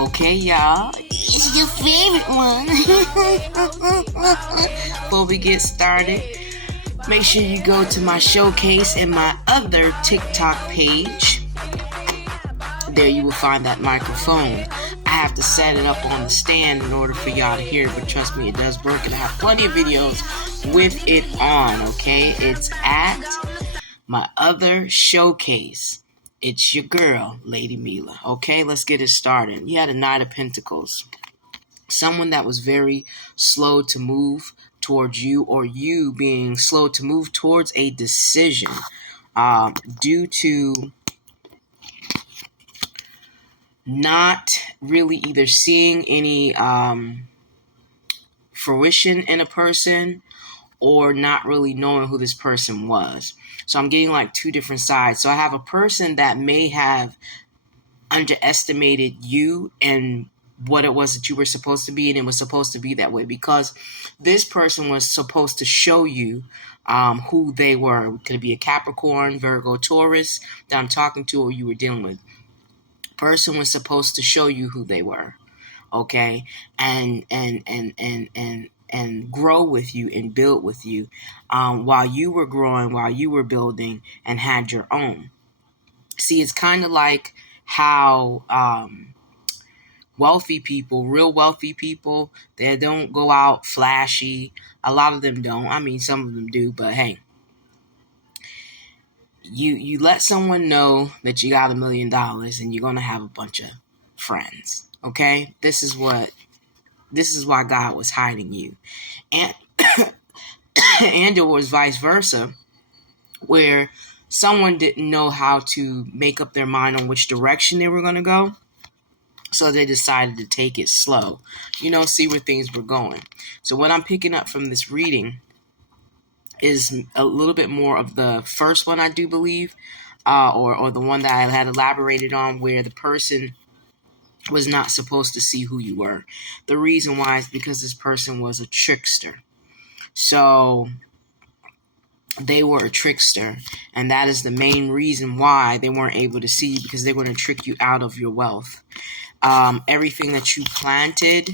Okay, y'all, it's your favorite one. Before we get started, make sure you go to my showcase and my other TikTok page. There you will find that microphone. I have to set it up on the stand in order for y'all to hear it, but trust me, it does work, and I have plenty of videos with it on, okay? It's at my other showcase. It's your girl, Lady Mila. Okay, let's get it started. You had a Knight of Pentacles. Someone that was very slow to move towards you, or you being slow to move towards a decision due to not really either seeing any fruition in a person or not really knowing who this person was. So I'm getting like two different sides. So I have a person that may have underestimated you and what it was that you were supposed to be, and it was supposed to be that way because this person was supposed to show you who they were. Could it be a Capricorn, Virgo, Taurus that I'm talking to, or you were dealing with? Person was supposed to show you who they were, okay, and grow with you and build with you while you were growing, while you were building and had your own. See, it's kind of like how wealthy people, real wealthy people, they don't go out flashy. A lot of them don't. I mean, some of them do, but hey, you let someone know that you got $1 million and you're going to have a bunch of friends, okay? This is why God was hiding you. And and it was vice versa, where someone didn't know how to make up their mind on which direction they were going to go. So they decided to take it slow, see where things were going. So what I'm picking up from this reading is a little bit more of the first one, I do believe, or the one that I had elaborated on, where the person was not supposed to see who you were. The reason why is because this person was a trickster. So they were a trickster, and that is the main reason why they weren't able to see you, because they were going to trick you out of your wealth. Everything that you planted,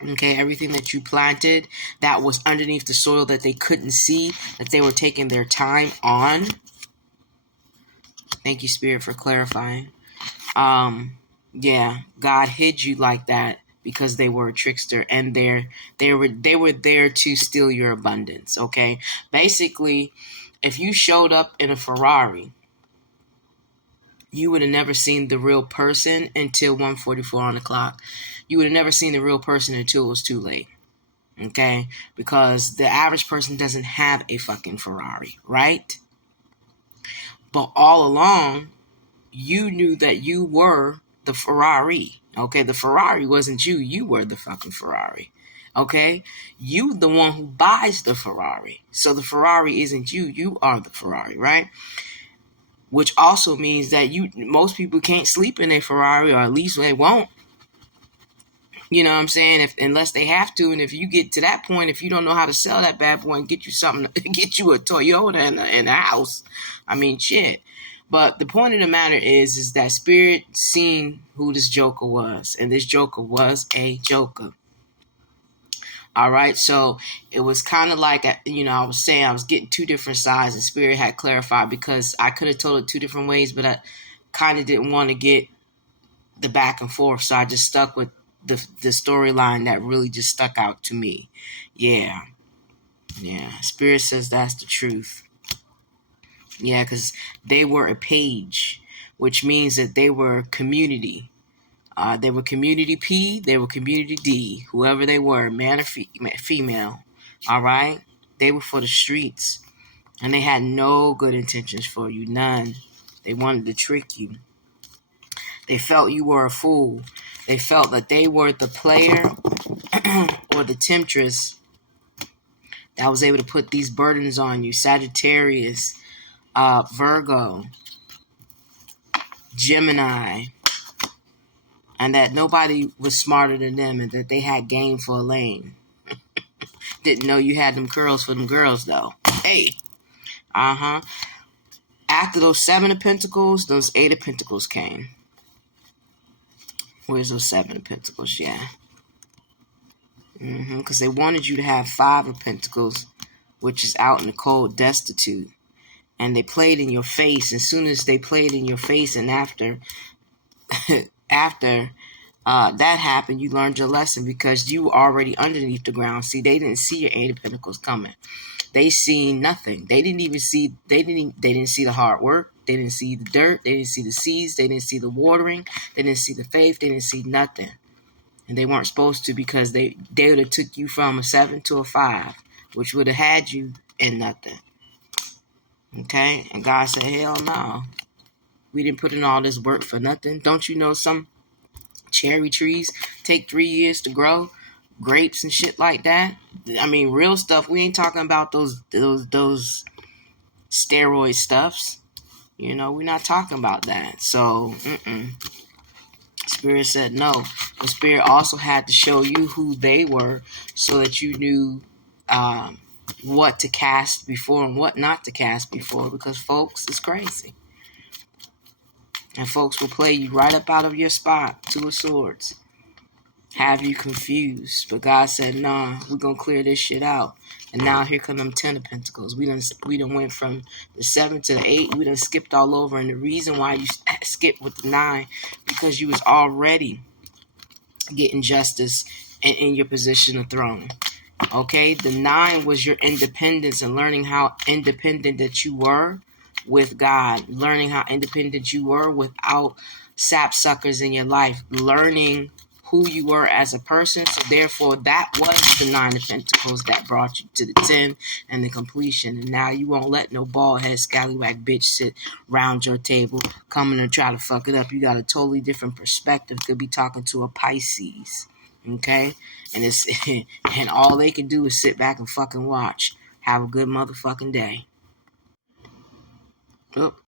everything that you planted that was underneath the soil that they couldn't see, that they were taking their time on. Thank you, Spirit, for clarifying. God hid you like that because they were a trickster, and they were there to steal your abundance. Okay, basically, if you showed up in a Ferrari, you would have never seen the real person until 1:44 on the clock. You would have never seen the real person until it was too late. Okay, because the average person doesn't have a fucking Ferrari, right? But all along, you knew that you were the Ferrari. Okay, the Ferrari wasn't you. You were the fucking Ferrari. Okay, you the one who buys the Ferrari. So the Ferrari isn't you. You are the Ferrari, right? Which also means that most people can't sleep in a Ferrari, or at least they won't. You know what I'm saying? Unless they have to. And if you get to that point, if you don't know how to sell that bad boy and get you something, get you a Toyota and a house, I mean, shit. But the point of the matter is that Spirit seen who this Joker was, and this Joker was a Joker. All right, so it was kind of like, I was saying I was getting two different sides, and Spirit had clarified, because I could have told it two different ways, but I kind of didn't want to get the back and forth, so I just stuck with the storyline that really just stuck out to me. Yeah. Spirit says that's the truth. Yeah, because they were a page, which means that they were community. They were community P, they were community D, whoever they were, man or female. All right? They were for the streets, and they had no good intentions for you, none. They wanted to trick you. They felt you were a fool. They felt that they were the player or the temptress that was able to put these burdens on you. Sagittarius, Virgo, Gemini, and that nobody was smarter than them, and that they had game for a lane. Didn't know you had them curls for them girls, though. Hey. After those 7 of Pentacles, those 8 of Pentacles came. Where's those 7 of Pentacles? Yeah. Because they wanted you to have 5 of Pentacles, which is out in the cold, destitute. And they played in your face. As soon as they played in your face, and after that happened, you learned your lesson because you were already underneath the ground. See, they didn't see your 8 of Pentacles coming. They seen nothing. They didn't see the hard work. They didn't see the dirt. They didn't see the seeds. They didn't see the watering. They didn't see the faith. They didn't see nothing. And they weren't supposed to, because they would have took you from a 7 to a 5, which would have had you in nothing. Okay? And God said, hell no. We didn't put in all this work for nothing. Don't you know some cherry trees take 3 years to grow? Grapes and shit like that. I mean, real stuff. We ain't talking about those steroid stuffs. You know, we're not talking about that. So, Spirit said no. The Spirit also had to show you who they were so that you knew what to cast before and what not to cast before, because folks is crazy. And folks will play you right up out of your spot, 2 of Swords. Have you confused. But God said, nah, we're going to clear this shit out. And now here come them 10 of Pentacles. We done went from the 7 to the 8. We done skipped all over. And the reason why you skipped with the 9, because you was already getting justice and in your position of throne. Okay? The 9 was your independence and learning how independent that you were with God. Learning how independent you were without sapsuckers in your life. Learning who you were as a person. So therefore, that was the 9 of Pentacles that brought you to the 10 and the completion. And now you won't let no bald-head scallywag bitch sit round your table coming and try to fuck it up. You got a totally different perspective. Could be talking to a Pisces. Okay? And it's and all they can do is sit back and fucking watch. Have a good motherfucking day. Oh.